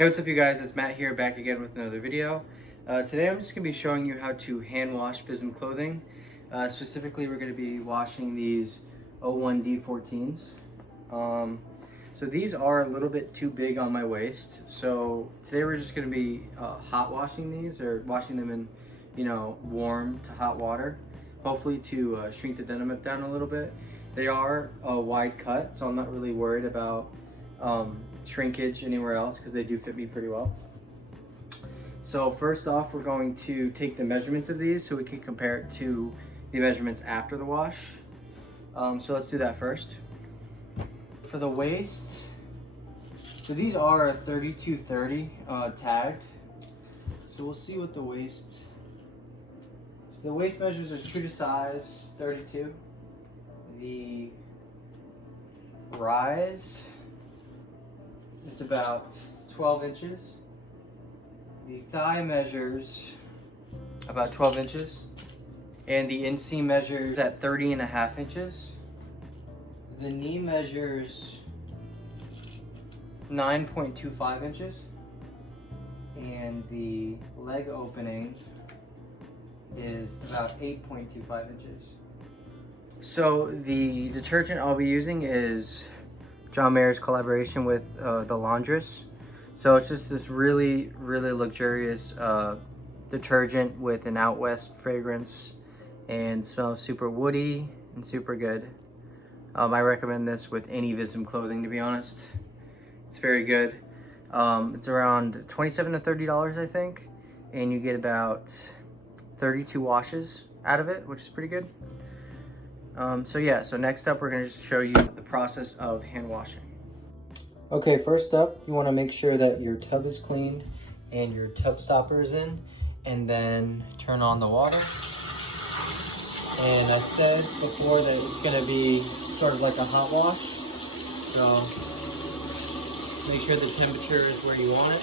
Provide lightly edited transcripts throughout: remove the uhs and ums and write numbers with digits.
Hey, what's up you guys? It's Matt here, back again with another video. Today I'm just going to be showing you how to hand wash Visvim clothing. Specifically, we're going to be washing these 01 D14s. So these are a little bit too big on my waist. So today we're just going to be hot washing these, or washing them in, warm to hot water. Hopefully to shrink the denim down a little bit. They are a wide cut, so I'm not really worried about shrinkage anywhere else because they do fit me pretty well. So first off, we're going to take the measurements of these so we can compare it to the measurements after the wash. So let's do that first. For the waist, so these are 32-30 tagged. So we'll see what the waist. So the waist measures are true to size 32. The rise is about 12 inches. The thigh measures about 12 inches. And the inseam measures at 30.5 inches. The knee measures 9.25 inches. And the leg opening is about 8.25 inches. So the detergent I'll be using is John Mayer's collaboration with the laundress. So it's just this really luxurious detergent with an out west fragrance and smells super woody and super good. I recommend this with any Visvim clothing, to be honest. It's very good. It's around $27 to $30, I think, and you get about 32 washes out of it, which is pretty good. So next up, we're gonna just show you the process of hand washing. Okay, first up, you wanna make sure that your tub is clean and your tub stopper is in, and then turn on the water. And I said before that it's gonna be sort of like a hot wash. So make sure the temperature is where you want it.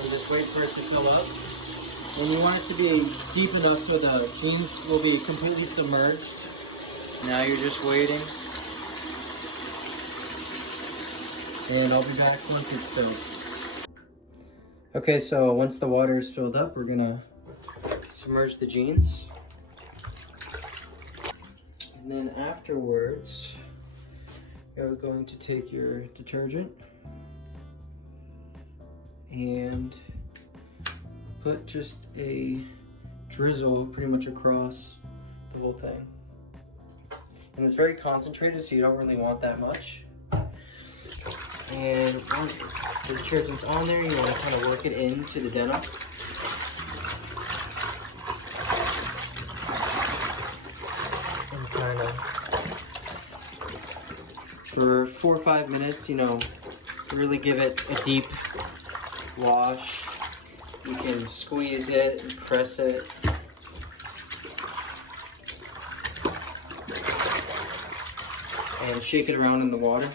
We'll just wait for it to fill up. And you want it to be deep enough so the jeans will be completely submerged. Now you're just waiting. And I'll be back once it's filled. Okay, so once the water is filled up, we're gonna submerge the jeans. And then afterwards, you're going to take your detergent and put just a drizzle pretty much across the whole thing. And it's very concentrated, so you don't really want that much. And once the detergent's on there, you want to kind of work it into the denim. And kind of, for 4 or 5 minutes, really give it a deep wash. You can squeeze it and press it. And shake it around in the water.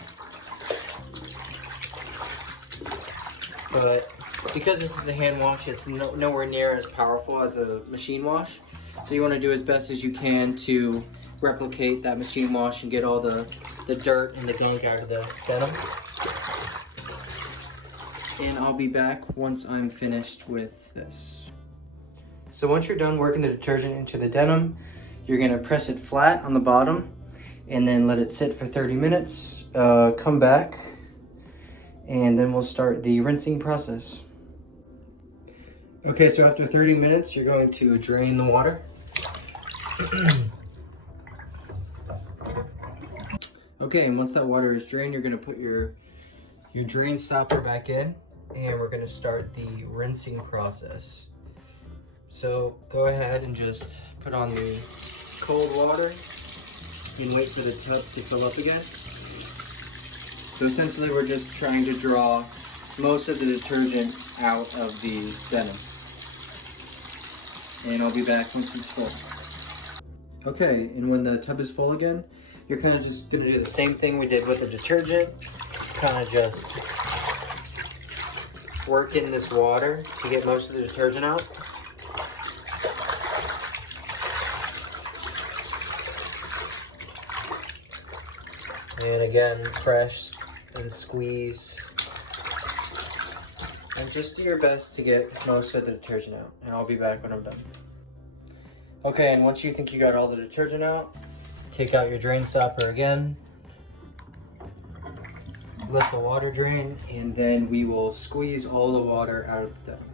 But because this is a hand wash, it's nowhere near as powerful as a machine wash. So you want to do as best as you can to replicate that machine wash and get all the dirt and the gunk out of the denim. And I'll be back once I'm finished with this. So once you're done working the detergent into the denim, you're gonna press it flat on the bottom and then let it sit for 30 minutes. Come back, and then we'll start the rinsing process. Okay, so after 30 minutes, you're going to drain the water. Okay, and once that water is drained, you're gonna put your drain stopper back in, and we're gonna start the rinsing process. So go ahead and just put on the cold water and wait for the tub to fill up again. So essentially we're just trying to draw most of the detergent out of the denim. And I'll be back once it's full. Okay, and when the tub is full again, you're kind of just gonna do the same thing we did with the detergent. Kind of just work in this water to get most of the detergent out. And again, press and squeeze And just do your best to get most of the detergent out, and I'll be back when I'm done. Okay, and once you think you got all the detergent out, take out your drain stopper again. Let the water drain, and then we will squeeze all the water out of the denim.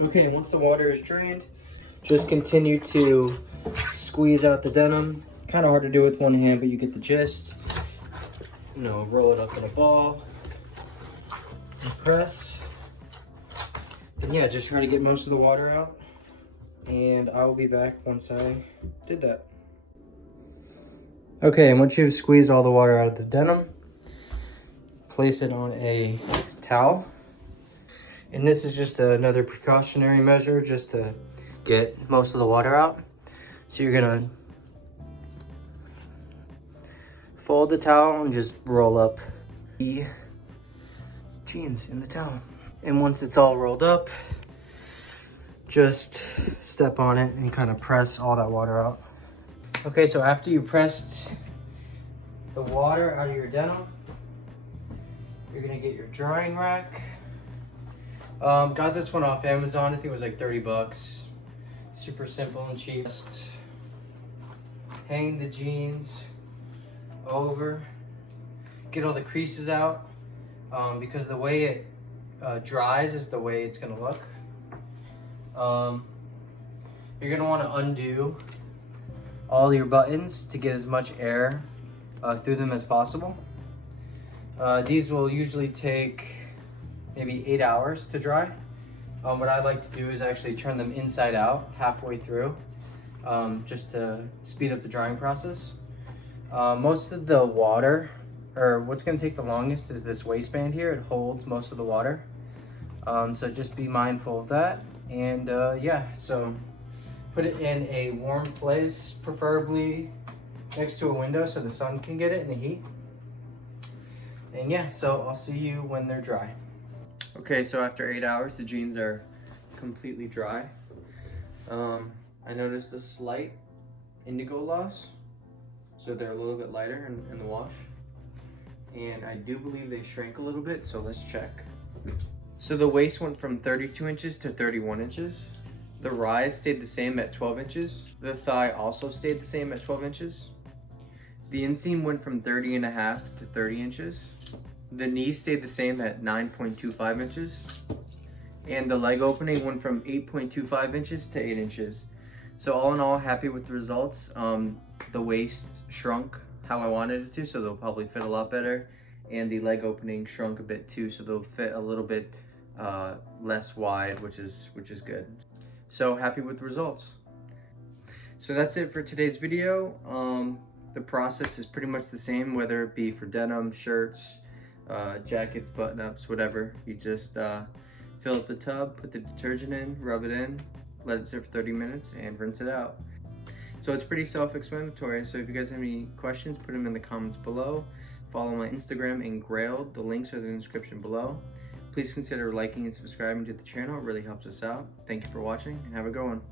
Okay, and once the water is drained, just continue to squeeze out the denim. Kind of hard to do with one hand, but you get the gist. You know, roll it up in a ball, and press. And yeah, just try to get most of the water out. And I'll be back once I did that. Okay, and once you've squeezed all the water out of the denim, place it on a towel. And this is just another precautionary measure just to get most of the water out. So you're gonna fold the towel and just roll up the jeans in the towel. And once it's all rolled up, just step on it and kind of press all that water out. Okay, so after you pressed the water out of your denim, you're gonna get your drying rack. Got this one off Amazon. I think it was like 30 bucks. Super simple and cheap. Just hang the jeans over, get all the creases out, because the way it dries is the way it's gonna look. You're gonna wanna undo all your buttons to get as much air through them as possible. These will usually take maybe 8 hours to dry. What I like to do is actually turn them inside out halfway through, just to speed up the drying process. Most of the water, or what's gonna take the longest, is this waistband here. It holds most of the water. So just be mindful of that. And yeah, so put it in a warm place, preferably next to a window so the sun can get it in the heat. And yeah, so I'll see you when they're dry. Okay, so after 8 hours, the jeans are completely dry. I noticed a slight indigo loss, so they're a little bit lighter in the wash. And I do believe they shrank a little bit, so let's check. So the waist went from 32 inches to 31 inches. The rise stayed the same at 12 inches. The thigh also stayed the same at 12 inches. The inseam went from 30.5 to 30 inches. The knee stayed the same at 9.25 inches. And the leg opening went from 8.25 inches to 8 inches. So all in all, happy with the results. The waist shrunk how I wanted it to, so they'll probably fit a lot better. And the leg opening shrunk a bit too, so they'll fit a little bit less wide, which is good. So happy with the results. So that's it for today's video. The process is pretty much the same, whether it be for denim, shirts, jackets, button-ups, whatever. You just fill up the tub, put the detergent in, rub it in, let it sit for 30 minutes, and rinse it out. So it's pretty self-explanatory. So if you guys have any questions, put them in the comments below. Follow my Instagram Engrailed. The links are in the description below. Please consider liking and subscribing to the channel. It really helps us out. Thank you for watching, and have a good one.